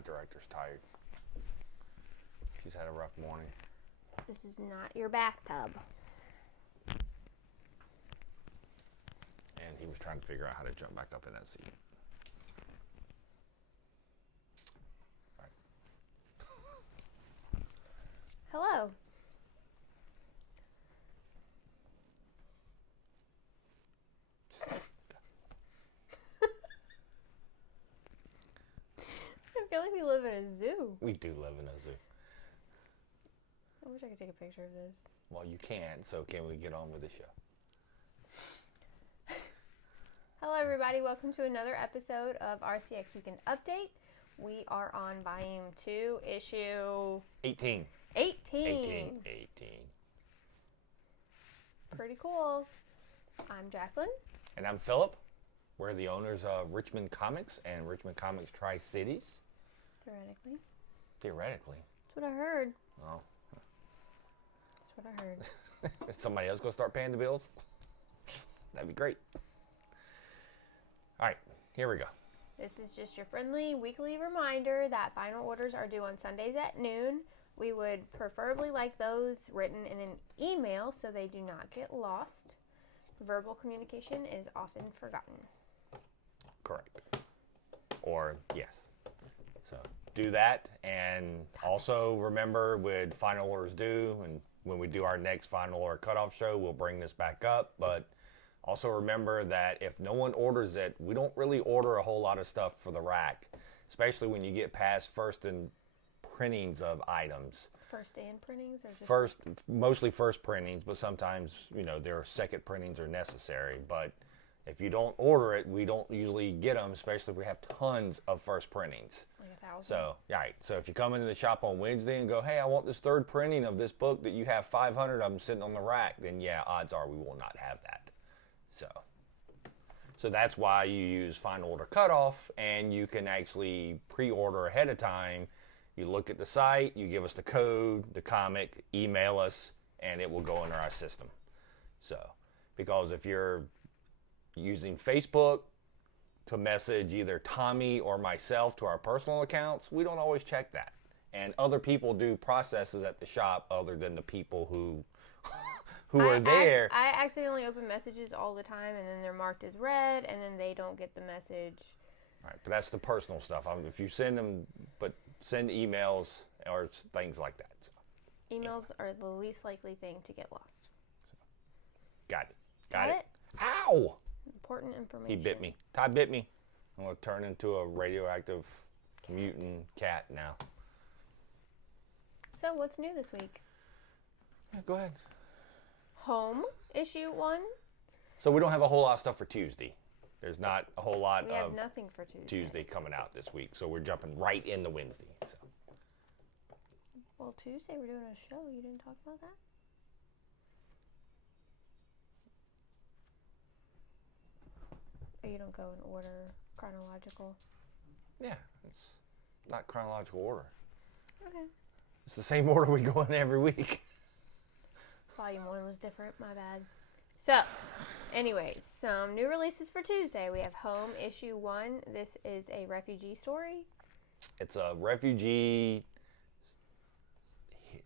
Art director's tired. She's had a rough morning. This is not your bathtub. And he was trying to figure out how to jump back up in that seat. All right. Hello. I feel like we live in a zoo. We do live in a zoo. I wish I could take a picture of this. Well, you can, so can we get on with the show? Hello, everybody. Welcome to another episode of RCX Weekend Update. We are on Volume 2, Issue 18. 18. Mm. Pretty cool. I'm Jacqueline. And I'm Philip. We're the owners of Richmond Comics and Richmond Comics Tri-Cities. Theoretically. Theoretically. That's what I heard. Oh. That's what I heard. Is somebody else going to start paying the bills? That'd be great. All right, here we go. This is just your friendly weekly reminder that final orders are due on Sundays at noon. We would preferably like those written in an email so they do not get lost. Verbal communication is often forgotten. Correct. Or, yes. So, do that. And also remember with final orders due, and when we do our next final order cutoff show, we'll bring this back up. But also remember that if no one orders it, we don't really order a whole lot of stuff for the rack, especially when you get past first and printings of items. First and printings? Or just Mostly first printings, but sometimes, their second printings are necessary. But if you don't order it, we don't usually get them, especially if we have tons of first printings. Like 1,000? So, right. So if you come into the shop on Wednesday and go, hey, I want this third printing of this book that you have 500 of them sitting on the rack, then yeah, odds are we will not have that. So that's why you use final order cutoff, and you can actually pre-order ahead of time. You look at the site, you give us the code, the comic, email us, and it will go into our system. So, because if you're using Facebook to message either Tommy or myself to our personal accounts, we don't always check that. And other people do processes at the shop other than the people who are there. I accidentally open messages all the time, and then they're marked as read, and then they don't get the message. Right, but that's the personal stuff. If you send them, but send emails or things like that. So, emails are the least likely thing to get lost. So, got it. Got it? Ow! Important information. He bit me. Ty bit me. I'm going to turn into a radioactive mutant cat now. So, what's new this week? Yeah, go ahead. Home, issue 1. So we don't have a whole lot of stuff for Tuesday. There's not a whole lot We have of nothing for Tuesday coming out this week. So we're jumping right into Wednesday. So. Well, Tuesday we're doing a show. You didn't talk about that? Or you don't go in order, chronological? Yeah, it's not chronological order. Okay. It's the same order we go in every week. Volume 1 was different, my bad. So, anyways, some new releases for Tuesday. We have Home, issue 1. This is a refugee story. It's a refugee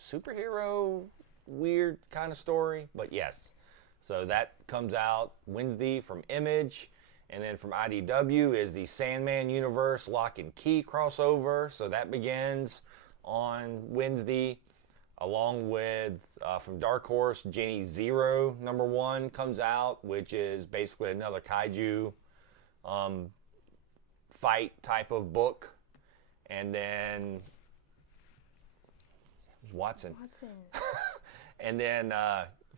superhero weird kind of story, but yes. So that comes out Wednesday from Image, and then from IDW is the Sandman Universe Lock and Key crossover. So that begins on Wednesday, along with from Dark Horse, Jenny Zero #1 comes out, which is basically another kaiju fight type of book. And then Watson. And then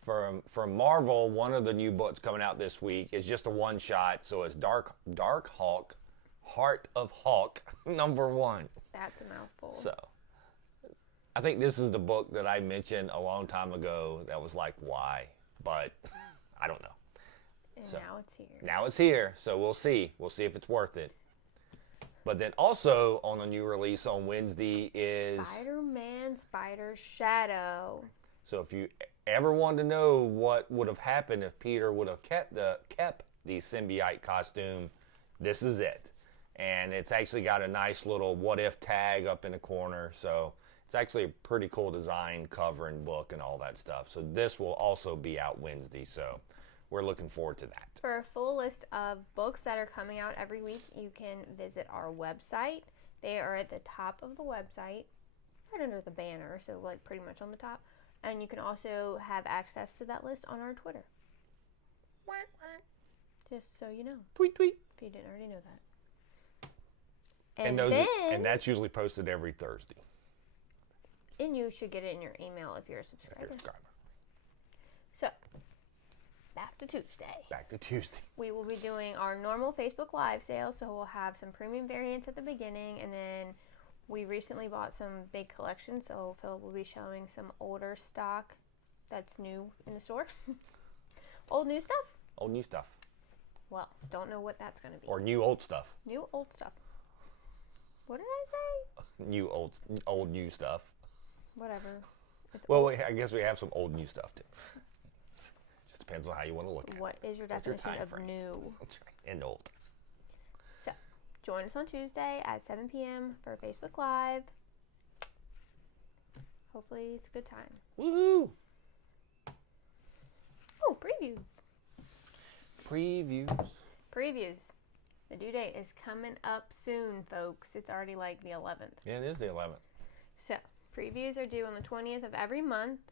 from Marvel, one of the new books coming out this week is just a one-shot. So it's Dark Hawk, Heart of Hawk #1. That's a mouthful. So I think this is the book that I mentioned a long time ago that was like, why? But I don't know. And so, now it's here. Now it's here, so we'll see. We'll see if it's worth it. But then also on a new release on Wednesday is Spider-Man Spider Shadow. So if you ever wanted to know what would have happened if Peter would have kept the symbiote costume, this is it. And it's actually got a nice little what if tag up in the corner. So it's actually a pretty cool design, cover and book and all that stuff. So this will also be out Wednesday. So we're looking forward to that. For a full list of books that are coming out every week, you can visit our website. They are at the top of the website, right under the banner, so like pretty much on the top. And you can also have access to that list on our Twitter. Just so you know. Tweet, tweet. If you didn't already know that. And that's usually posted every Thursday. And you should get it in your email if you're a subscriber. So, back to Tuesday. We will be doing our normal Facebook Live sale, so we'll have some premium variants at the beginning, and then we recently bought some big collections, so Phil will be showing some older stock that's new in the store. Old new stuff? Old new stuff. Well, don't know what that's going to be. Or new old stuff. New old stuff. What did I say? New old new stuff. Whatever. I guess we have some old new stuff too. Just depends on how you want to look at it. What is your definition of new? That's right. And old. So, join us on Tuesday at 7 p.m. for Facebook Live. Hopefully it's a good time. Woohoo! Oh, previews. Previews. The due date is coming up soon, folks. It's already like the 11th. Yeah, it is the 11th. So, previews are due on the 20th of every month.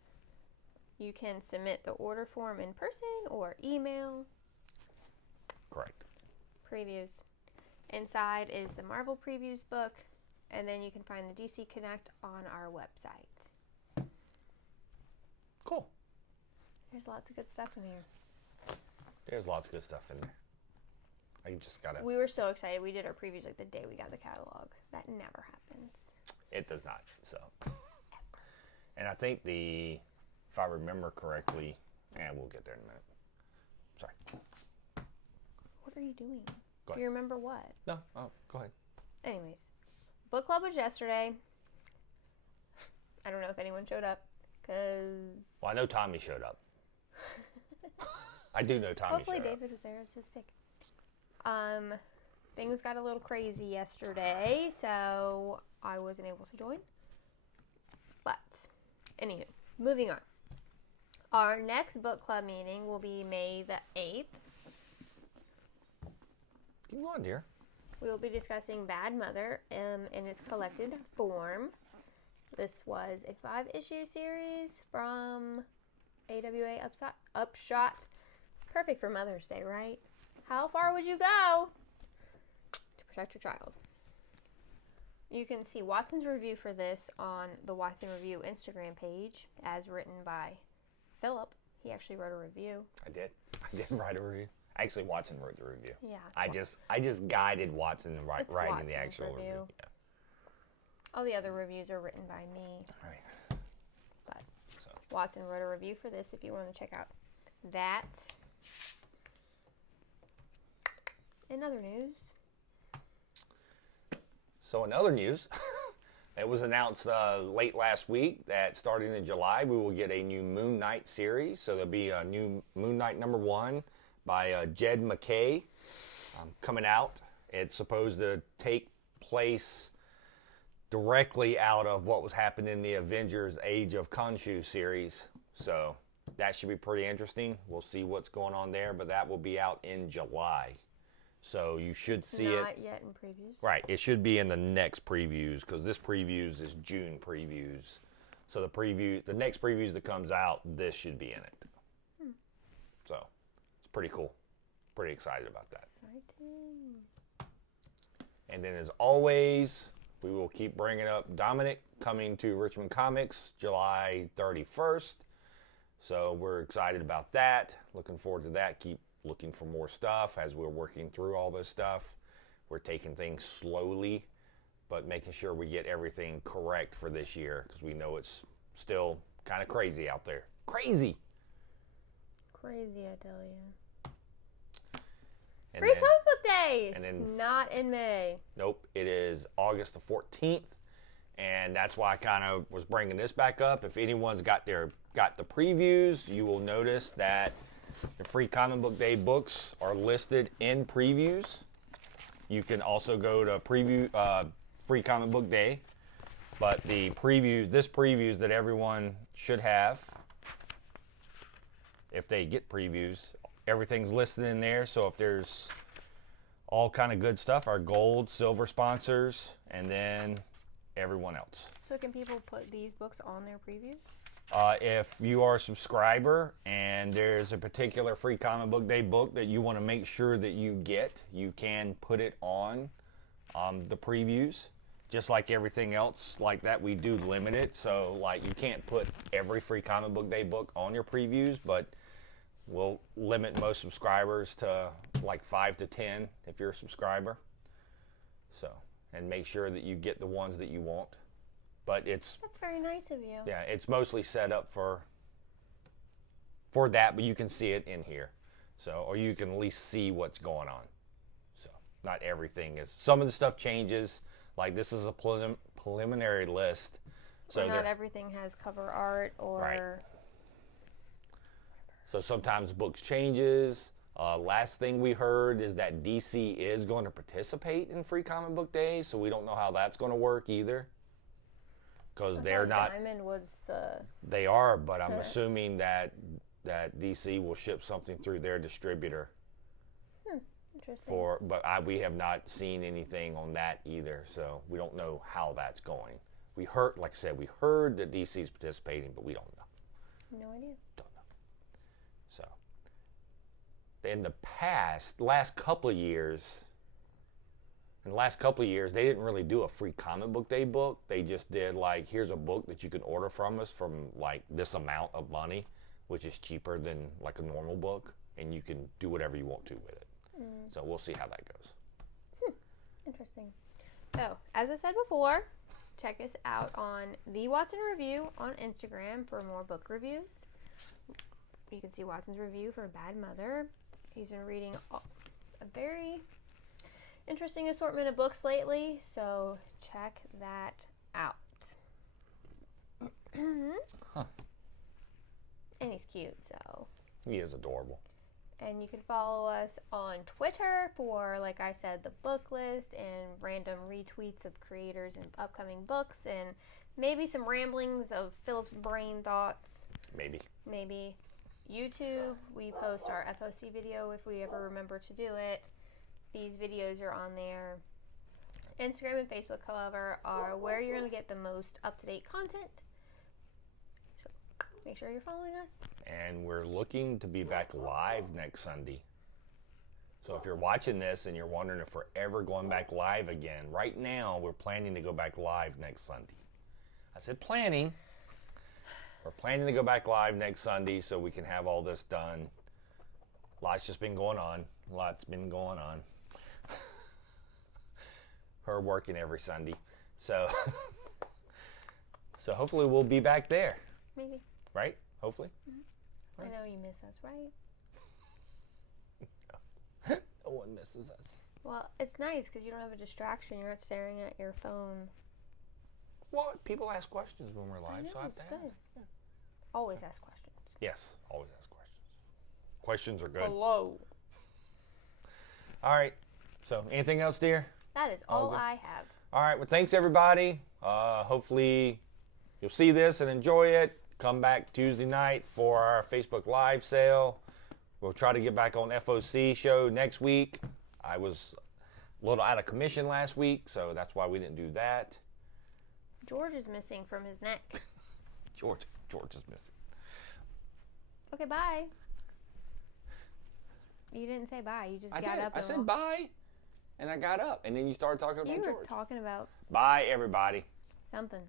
You can submit the order form in person or email. Correct. Previews. Inside is the Marvel Previews book, and then you can find the DC Connect on our website. Cool. There's lots of good stuff in here. There's lots of good stuff in there. I just gotta. We were so excited. We did our previews like the day we got the catalog. That never happens. It does not. So, and I think if I remember correctly, and we'll get there in a minute. Sorry. What are you doing? Go ahead. Do you remember what? No. Oh, go ahead. Anyways, book club was yesterday. I don't know if anyone showed up because. Well, I know Tommy showed up. I do know Tommy Hopefully showed David up. was there. It's his pick. Things got a little crazy yesterday, so I wasn't able to join. But, anywho, moving on. Our next book club meeting will be May the 8th. Keep going, dear. We will be discussing Bad Mother in its collected form. This was a 5-issue series from AWA Upshot. Perfect for Mother's Day, right? How far would you go to protect your child? You can see Watson's review for this on the Watson Review Instagram page, as written by Philip. He actually wrote a review. I did write a review. Actually, Watson wrote the review. Yeah. I just guided Watson writing Watson's the actual review. Yeah. All the other reviews are written by me. All right. But Watson wrote a review for this if you want to check out that. In other news. So in other news, it was announced late last week that starting in July, we will get a new Moon Knight series. So there'll be a new Moon Knight #1 by Jed MacKay coming out. It's supposed to take place directly out of what was happening in the Avengers Age of Khonshu series. So that should be pretty interesting. We'll see what's going on there, but that will be out in July. So you should see it. Not yet in previews. Right. It should be in the next previews because this previews is June previews. So the next previews that comes out, this should be in it. So it's pretty cool. Pretty excited about that. Exciting. And then as always, we will keep bringing up Dominic coming to Richmond Comics July 31st. So we're excited about that. Looking forward to that. Keep looking for more stuff as we're working through all this stuff. We're taking things slowly, but making sure we get everything correct for this year because we know it's still kind of crazy out there. Crazy! Crazy, I tell you. And Free then- Comic Book Day! and then- Not in May. Nope, it is August the 14th, and that's why I kind of was bringing this back up. If anyone's got the previews, you will notice that the Free Comic Book Day books are listed in previews. You can also go to Free Comic Book Day. But the previews that everyone should have, if they get previews, everything's listed in there. So if there's all kind of good stuff, our gold, silver sponsors, and then everyone else. So can people put these books on their previews? If you are a subscriber and there's a particular Free Comic Book Day book that you want to make sure that you get, you can put it on the previews. Just like everything else like that, we do limit it. So like you can't put every Free Comic Book Day book on your previews, but we'll limit most subscribers to like 5 to 10 if you're a subscriber. So, and make sure that you get the ones that you want. But that's very nice of you. Yeah, it's mostly set up for that, but you can see it in here. So, or you can at least see what's going on. So, not everything is. Some of the stuff changes. Like this is a preliminary list. So not everything has cover art or. Right. So sometimes books changes. Last thing we heard is that DC is going to participate in Free Comic Book Day, so we don't know how that's going to work either. Because they're not. Diamond was the. They are, but I'm assuming that DC will ship something through their distributor. Interesting. But we have not seen anything on that either, so we don't know how that's going. We heard, like I said, we heard that DC's participating, but we don't know. No idea. Don't know. So, in the last couple of years, they didn't really do a Free Comic Book Day book. They just did like, here's a book that you can order from us from like this amount of money, which is cheaper than like a normal book, and you can do whatever you want to with it. So we'll see how that goes. Interesting. So, as I said before, check us out on The Watson Review on Instagram for more book reviews. You can see Watson's review for Bad Mother. He's been reading a very interesting assortment of books lately, so check that out. And he's cute, so. He is adorable. And you can follow us on Twitter for, like I said, the book list and random retweets of creators and upcoming books and maybe some ramblings of Philip's brain thoughts. Maybe. YouTube, we post our FOC video if we ever remember to do it. These videos are on there. Instagram and Facebook, however, are where you're going to get the most up-to-date content. So make sure you're following us. And we're looking to be back live next Sunday. So if you're watching this and you're wondering if we're ever going back live again, right now we're planning to go back live next Sunday. I said planning. We're planning to go back live next Sunday so we can have all this done. Lots just been going on. Her working every Sunday. So hopefully we'll be back there. Maybe. Right? Hopefully. Mm-hmm. Right. I know you miss us, right? No one misses us. Well, it's nice because you don't have a distraction. You're not staring at your phone. Well, people ask questions when we're live, so I have to ask. Good. Yeah. Always ask questions. Yes, always ask questions. Questions are good. Hello. All right. So, anything else, dear? That is all I have. All right. Well, thanks, everybody. Hopefully, you'll see this and enjoy it. Come back Tuesday night for our Facebook Live sale. We'll try to get back on FOC show next week. I was a little out of commission last week, so that's why we didn't do that. George is missing from his neck. George is missing. Okay, bye. You didn't say bye. You just got up. I said bye, and I got up, and then you started talking about George. You were talking about Bye, everybody. something.